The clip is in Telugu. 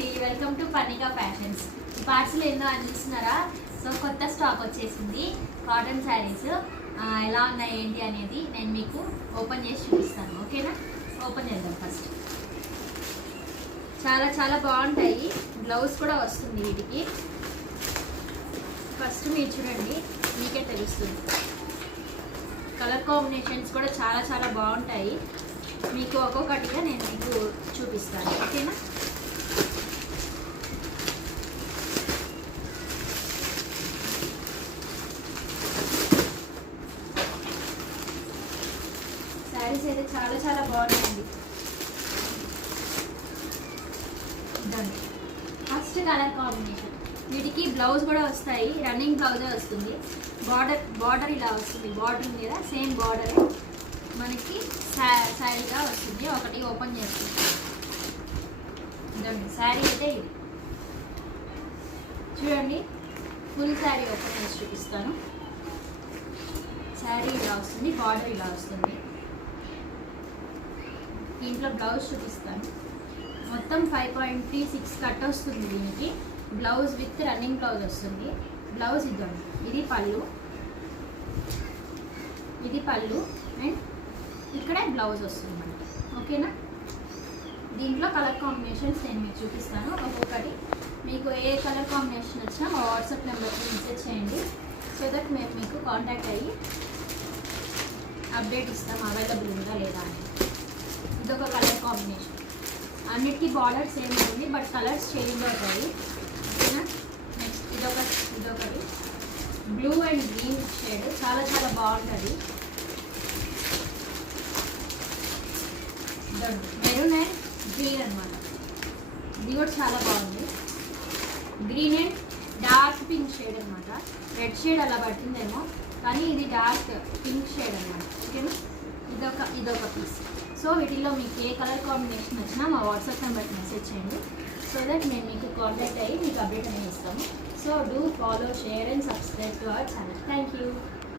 అండి, వెల్కమ్ టు పనిగా ఫ్యాషన్స్. పార్సల్ ఏందో అని చూస్తున్నారా? సో కొత్త స్టాక్ వచ్చేసింది కాటన్ శారీస్. ఎలా ఉన్నాయి ఏంటి అనేది నేను మీకు ఓపెన్ చేసి చూపిస్తాను. ఓకేనా? ఓపెన్ చేద్దాం. ఫస్ట్ చాలా చాలా బాగుంటాయి. బ్లౌజ్ కూడా వస్తుంది వీటికి. ఫస్ట్ మీరు చూడండి, మీకే తెలుస్తుంది. కలర్ కాంబినేషన్స్ కూడా చాలా చాలా బాగుంటాయి. మీకు ఒక్కొక్కటిగా నేను మీకు చూపిస్తాను. ఓకేనా? శారీస్ అయితే చాలా చాలా బాగున్నాయండి. ఫస్ట్ కలర్ కాంబినేషన్, వీటికి బ్లౌజ్ కూడా వస్తాయి. రన్నింగ్ బ్లౌజే వస్తుంది. బార్డర్ ఇలా వస్తుంది. బార్డర్ ఉంది కదా, సేమ్ బార్డర్ మనకి శారీగా వస్తుంది. ఒకటి ఓపెన్ చేస్తుంది. శారీ అయితే ఇది చూడండి. ఫుల్ శారీ ఓపెన్ చేసి చూపిస్తాను. శారీ ఇలా వస్తుంది, బార్డర్ ఇలా వస్తుంది. దీంట్లో బ్లౌజ్ చూపిస్తాను. మొత్తం 5.6 కట్ వస్తుంది దీనికి. బ్లౌజ్ విత్ రన్నింగ్ బ్లౌజ్ వస్తుంది. బ్లౌజ్ ఇద్దాము. ఇది పళ్ళు, ఇది పళ్ళు అండ్ ఇక్కడే బ్లౌజ్ వస్తుంది మనకి. ఓకేనా? దీంట్లో కలర్ కాంబినేషన్స్ నేను మీకు చూపిస్తాను ఒక్కొక్కటి. మీకు ఏ కలర్ కాంబినేషన్ వచ్చినా మా వాట్సాప్ నెంబర్కి మెసేజ్ చేయండి. సో దట్ మేము మీకు కాంటాక్ట్ అయ్యి అప్డేట్ ఇస్తాం అవైలబుల్ ఉందా లేదా అని. ఇదొక కలర్ కాంబినేషన్. అన్నిటికీ బార్డర్ సేమ్ ఉంటుంది, బట్ కలర్స్ చేంజ్ అవుతాయి. ఓకేనా? నెక్స్ట్ ఇదొకటి బ్లూ అండ్ గ్రీన్ షేడ్, చాలా చాలా బాగుంటుంది. మెరూన్ అండ్ గ్రీన్ అనమాట. ఇది కూడా చాలా బాగుంది. Green and dark pink shade అనమాట. రెడ్ షేడ్ అలా పడుతుందేమో, కానీ ఇది డార్క్ పింక్ షేడ్ అనమాట. ఓకేనా? ఇదొక పీస్. సో వీటిల్లో మీకు ఏ కలర్ కాంబినేషన్ వచ్చినా మా వాట్సాప్ నెంబర్కి మెసేజ్ చేయండి. సో దట్ మేము మీకు కాంటాక్ట్ అయ్యి మీకు అప్డేట్ అనేది ఇస్తాము. So do follow, share and subscribe to our channel. Thank you.